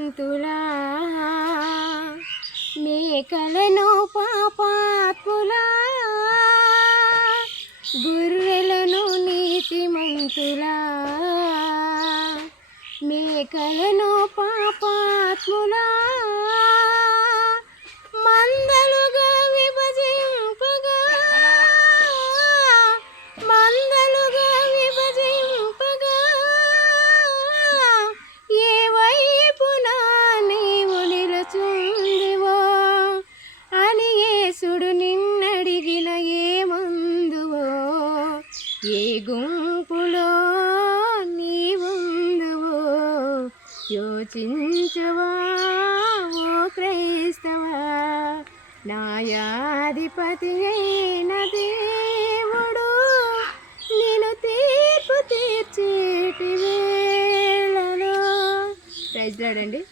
పంతులా మేకలను పాపాత్ములా. గొర్రెలను నీతిమంతులా. మేకలను పాపాత్ము ఏ గుంపులో నీవుందువో? యోచించవా ఓ క్రైస్తవా? నాయాధిపతి అయిన దేవుడు నేను తీర్పు తీర్చేటి వేళలో. ప్రైజ్ అండి